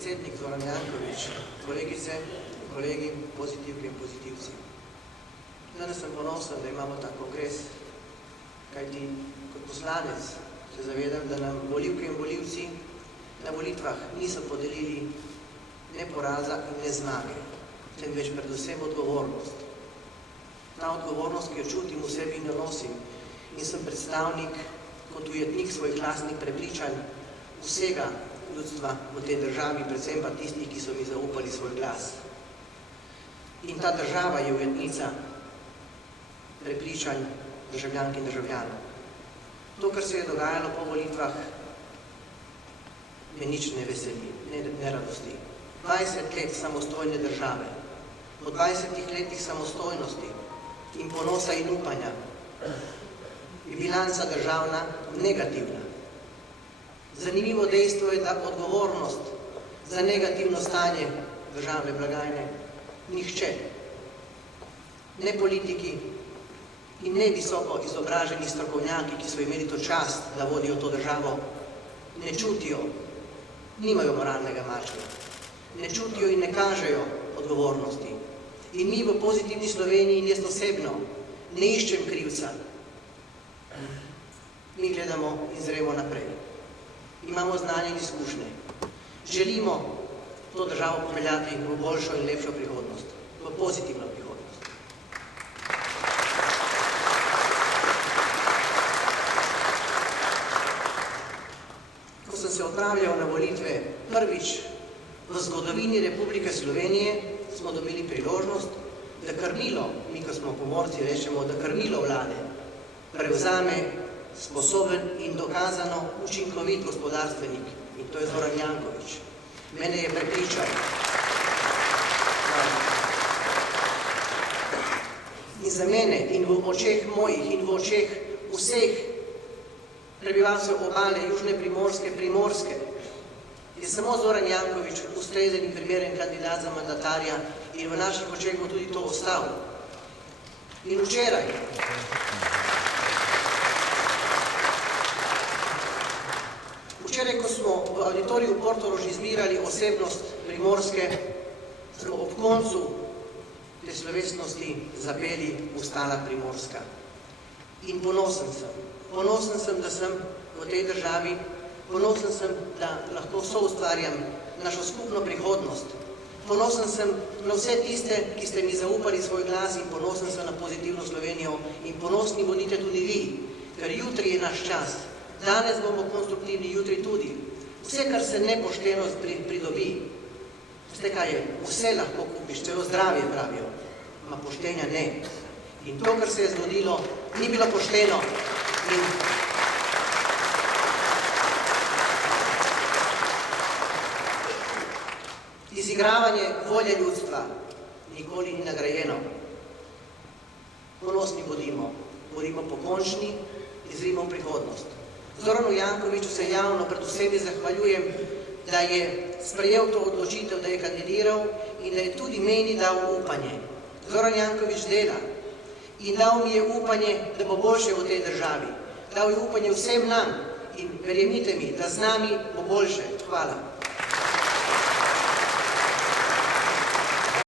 predsednik Zoran Janković, kolegice, kolegi, pozitivke in pozitivci. Danes sem ponosen, da imamo ta kongres, kajti kot poslanec se zavedam, da nam volivke in volivci na volitvah niso podelili ne poraza in ne zmage, temveč predvsem odgovornost. Ta odgovornost, ki jo čutim v sebi in jo nosim, in sem predstavnik kot ujetnik svojih lastnih prepričanj vsega ljudstva v tej državi, predvsem pa tistih, ki so mi zaupali svoj glas. In ta država je ujetnica prepričanj državljank in državljanov. To, kar se je dogajalo po volitvah, me nič ne veseli, ne radosti. 20 let samostojne države, po 20 letih samostojnosti in ponosa in upanja je bilanca državna negativna. Zanimivo dejstvo je, da odgovornost za negativno stanje državne blagajne nihče, ne politiki in ne visoko izobraženi strokovnjaki, ki so imeli to čast, da vodijo to državo, ne čutijo, nimajo moralnega mačka, ne čutijo in ne kažejo odgovornosti. In mi v Pozitivni Sloveniji in jaz osebno ne iščem krivca. Mi gledamo in zremo naprej. Imamo znanje in izkušnje. Želimo to državo popeljati v boljšo in lepšo prihodnost, v pozitivno prihodnost. Ko sem se odpravljal na volitve prvič v zgodovini Republike Slovenije, smo dobili priložnost, da krmilo, mi ko smo Pomorci rečemo, da krmilo vlade prevzame sposoben in dokazano učinkovit gospodarstvenik, in to je Zoran Janković. Mene je prepričal. In za mene in v očeh mojih in v očeh vseh prebivalcev obale, južne Primorske, je samo Zoran Janković ustrezen in primeren kandidat za mandatarja in v naših očeh bo tudi to ostal. In včeraj ko smo v auditoriju v Portorož izbirali osebnost Primorske, smo ob koncu te slovesnosti zapeli Vstala Primorska. In ponosen sem. Ponosen sem, da sem v tej državi, ponosen sem, da lahko soustvarjam našo skupno prihodnost. Ponosen sem na vse tiste, ki ste mi zaupali svoj glas, in ponosen sem na Pozitivno Slovenijo in ponosni bodite tudi vi, ker jutri je naš čas. Danes bomo konstruktivni, jutri tudi. Vse, kar se nepošteno pridobi, veste kaj je, vse lahko kupiš, celo zdravje pravijo, ma poštenja ne. In to, kar se je zgodilo, ni bilo pošteno. Izigravanje volje ljudstva nikoli ni nagrajeno. Ponosni bodimo pokončni, izrimo prihodnost. Zoranu Jankoviću se javno predvsem zahvaljujem, da je sprejel to odločitev, da je kandidiral in da je tudi meni dal upanje. Zoran Janković dela in dal mi je upanje, da bo boljše v tej državi. Dal je upanje vsem nam in verjemite mi, da z nami bo boljše. Hvala.